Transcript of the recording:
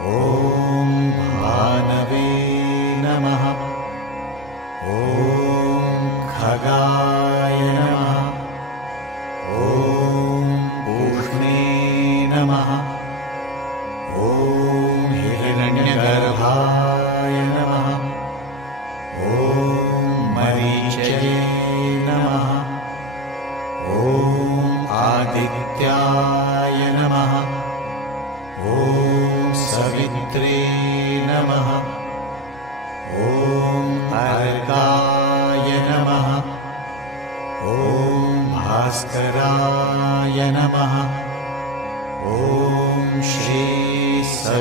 ॐ भानवे नमः। ॐ खगाय नमः। ॐ पूष्णे नमः। ॐ हिरण्यगर्भाय नमः। ॐ मरीचये नमः। ॐ आदित्याय नमः। ॐ सवित्रे नमः। ॐ अर्काय नमः। ॐ भास्कराय नमः। ॐ श्री सवि